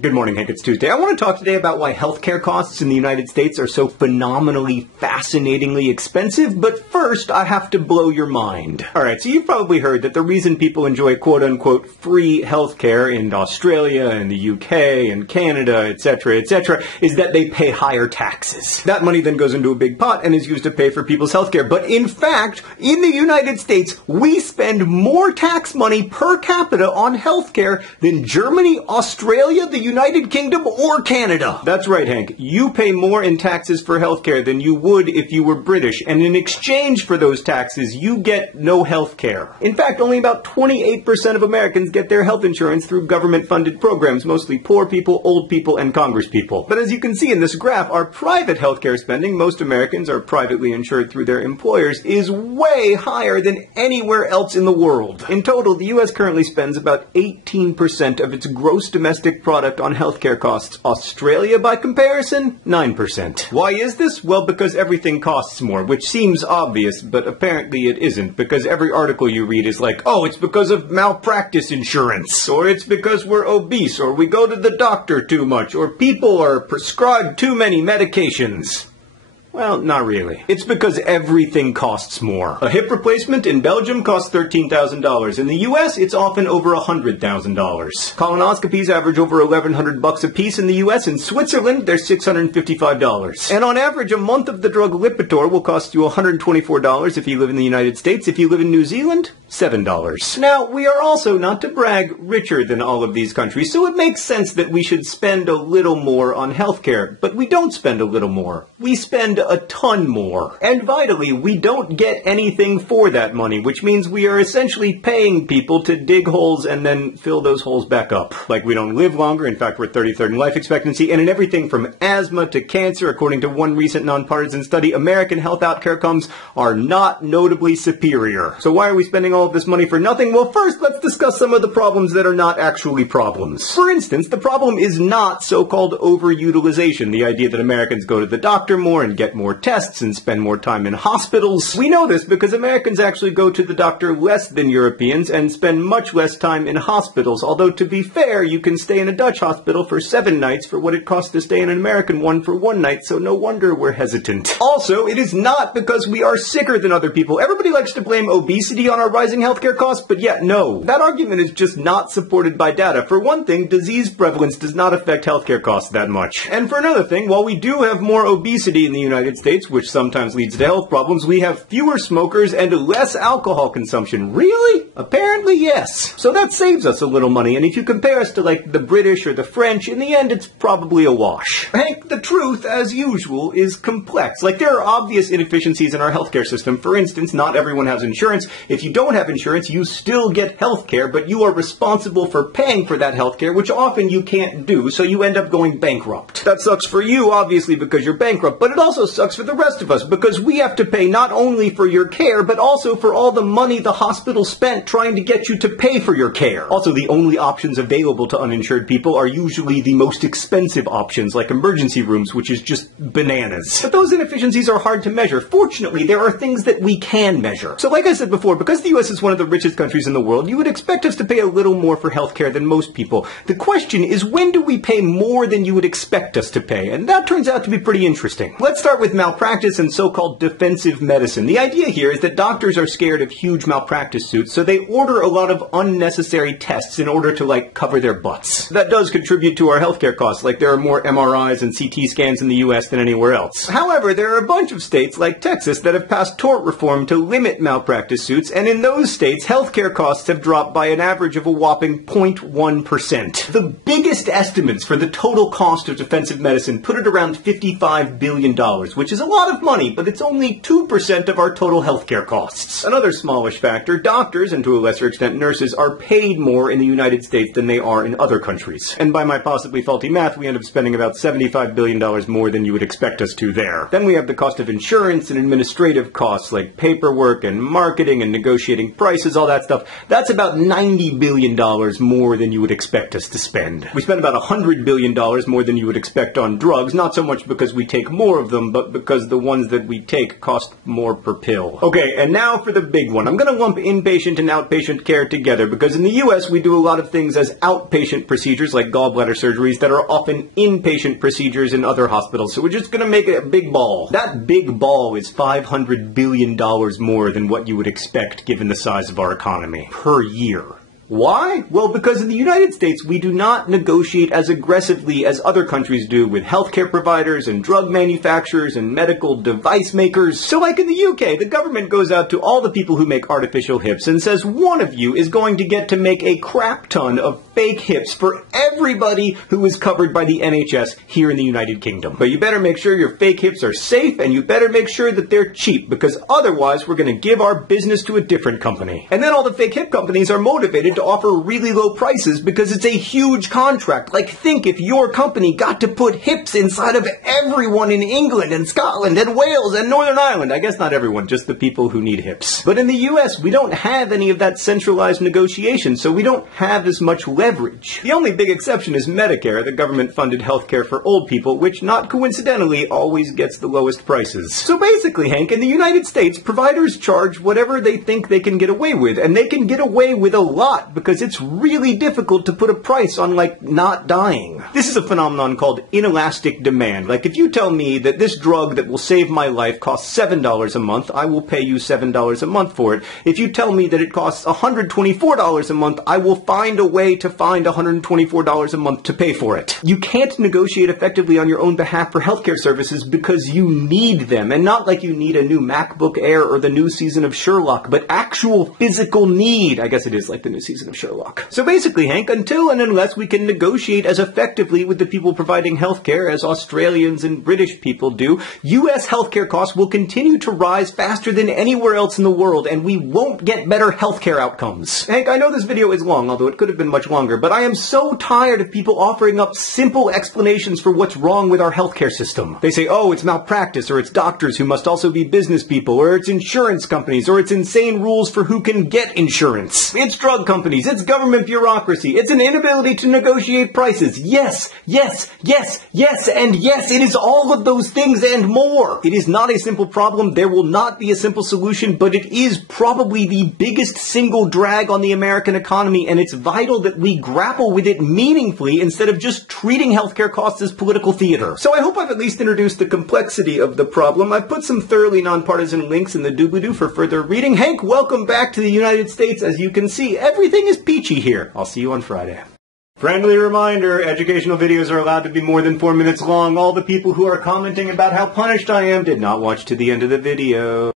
Good morning, Hank. It's Tuesday. I want to talk today about why healthcare costs in the United States are so phenomenally, fascinatingly expensive, but first I have to blow your mind. Alright, so you've probably heard that the reason people enjoy quote-unquote free healthcare in Australia and the UK and Canada, etc., is that they pay higher taxes. That money then goes into a big pot and is used to pay for people's healthcare. But in fact, in the United States, we spend more tax money per capita on healthcare than Germany, Australia, the United Kingdom, or Canada. That's right, Hank. You pay more in taxes for healthcare than you would if you were British, and in exchange for those taxes, you get no healthcare. In fact, only about 28% of Americans get their health insurance through government-funded programs, mostly poor people, old people, and congresspeople. But as you can see in this graph, our private healthcare spending, most Americans are privately insured through their employers, is way higher than anywhere else in the world. In total, the U.S. currently spends about 18% of its gross domestic product on healthcare costs. Australia, by comparison, 9%. Why is this? Well, because everything costs more, which seems obvious, but apparently it isn't, because every article you read is like, oh, it's because of malpractice insurance, or it's because we're obese, or we go to the doctor too much, or people are prescribed too many medications. Well, not really. It's because everything costs more. A hip replacement in Belgium costs $13,000. In the US, it's often over $100,000. Colonoscopies average over $1,100 a piece in the US. In Switzerland, they're $655. And on average, a month of the drug Lipitor will cost you $124 if you live in the United States. If you live in New Zealand, $7. Now, we are also, not to brag, richer than all of these countries, so it makes sense that we should spend a little more on healthcare. But we don't spend a little more. We spend a ton more. And vitally, we don't get anything for that money, which means we are essentially paying people to dig holes and then fill those holes back up. Like we don't live longer, in fact we're 33rd in life expectancy, and in everything from asthma to cancer, according to one recent nonpartisan study, American health outcomes are not notably superior. So why are we spending all of this money for nothing? Well, first, let's discuss some of the problems that are not actually problems. For instance, the problem is not so-called overutilization, the idea that Americans go to the doctor more and get more tests and spend more time in hospitals. We know this because Americans actually go to the doctor less than Europeans and spend much less time in hospitals, although to be fair, you can stay in a Dutch hospital for 7 nights for what it costs to stay in an American one for 1 night, so no wonder we're hesitant. Also, it is not because we are sicker than other people. Everybody likes to blame obesity on our rising healthcare costs, but yet no. That argument is just not supported by data. For one thing, disease prevalence does not affect healthcare costs that much. And for another thing, while we do have more obesity in the United States, which sometimes leads to health problems, we have fewer smokers and less alcohol consumption. Really? Apparently, yes. So that saves us a little money, and if you compare us to, like, the British or the French, in the end, it's probably a wash. Hank, the truth, as usual, is complex. Like, there are obvious inefficiencies in our healthcare system. For instance, not everyone has insurance. If you don't have insurance, you still get healthcare, but you are responsible for paying for that healthcare, which often you can't do, so you end up going bankrupt. That sucks for you, obviously, because you're bankrupt, but it also sucks for the rest of us, because we have to pay not only for your care, but also for all the money the hospital spent trying to get you to pay for your care. Also, the only options available to uninsured people are usually the most expensive options, like emergency rooms, which is just bananas. But those inefficiencies are hard to measure. Fortunately, there are things that we can measure. So like I said before, because the US is one of the richest countries in the world, you would expect us to pay a little more for healthcare than most people. The question is, when do we pay more than you would expect us to pay? And that turns out to be pretty interesting. Let's start with malpractice and so-called defensive medicine. The idea here is that doctors are scared of huge malpractice suits, so they order a lot of unnecessary tests in order to, like, cover their butts. That does contribute to our healthcare costs, like there are more MRIs and CT scans in the US than anywhere else. However, there are a bunch of states, like Texas, that have passed tort reform to limit malpractice suits, and in those states, healthcare costs have dropped by an average of a whopping 0.1%. The biggest estimates for the total cost of defensive medicine put it around $55 billion, which is a lot of money, but it's only 2% of our total healthcare costs. Another smallish factor, doctors, and to a lesser extent nurses, are paid more in the United States than they are in other countries. And by my possibly faulty math, we end up spending about $75 billion more than you would expect us to there. Then we have the cost of insurance and administrative costs like paperwork and marketing and negotiating prices, all that stuff. That's about $90 billion more than you would expect us to spend. We spend about $100 billion more than you would expect on drugs, not so much because we take more of them, but because the ones that we take cost more per pill. Okay, and now for the big one. I'm going to lump inpatient and outpatient care together because in the US we do a lot of things as outpatient procedures like gallbladder surgeries that are often inpatient procedures in other hospitals. So we're just going to make it a big ball. That big ball is $500 billion more than what you would expect given the size of our economy per year. Why? Well, because in the United States, we do not negotiate as aggressively as other countries do with healthcare providers and drug manufacturers and medical device makers. So like in the UK, the government goes out to all the people who make artificial hips and says one of you is going to get to make a crap ton of fake hips for everybody who is covered by the NHS here in the United Kingdom. But you better make sure your fake hips are safe and you better make sure that they're cheap because otherwise we're going to give our business to a different company. And then all the fake hip companies are motivated to offer really low prices because it's a huge contract. Like, think if your company got to put hips inside of everyone in England and Scotland and Wales and Northern Ireland. I guess not everyone, just the people who need hips. But in the US, we don't have any of that centralized negotiation, so we don't have as much leverage. The only big exception is Medicare, the government-funded healthcare for old people, which, not coincidentally, always gets the lowest prices. So basically, Hank, in the United States, providers charge whatever they think they can get away with, and they can get away with a lot because it's really difficult to put a price on, like, not dying. This is a phenomenon called inelastic demand. Like, if you tell me that this drug that will save my life costs $7 a month, I will pay you $7 a month for it. If you tell me that it costs $124 a month, I will find a way to find $124 a month to pay for it. You can't negotiate effectively on your own behalf for healthcare services because you need them, and not like you need a new MacBook Air or the new season of Sherlock, but actual physical need. I guess it is like the new season of Sherlock. So basically, Hank, until and unless we can negotiate as effectively with the people providing healthcare as Australians and British people do, U.S. healthcare costs will continue to rise faster than anywhere else in the world, and we won't get better healthcare outcomes. Hank, I know this video is long, although it could have been much longer, but I am so tired of people offering up simple explanations for what's wrong with our healthcare system. They say, oh, it's malpractice, or it's doctors who must also be business people, or it's insurance companies, or it's insane rules for who can get insurance. It's drug companies, it's government bureaucracy. It's an inability to negotiate prices. Yes, yes, yes, yes, and yes, it is all of those things and more. It is not a simple problem. There will not be a simple solution, but it is probably the biggest single drag on the American economy, and it's vital that we grapple with it meaningfully instead of just treating healthcare costs as political theater. So I hope I've at least introduced the complexity of the problem. I've put some thoroughly nonpartisan links in the doobly-doo for further reading. Hank, welcome back to the United States. As you can see, everything is peachy here. I'll see you on Friday. Friendly reminder, educational videos are allowed to be more than 4 minutes long. All the people who are commenting about how punished I am did not watch to the end of the video.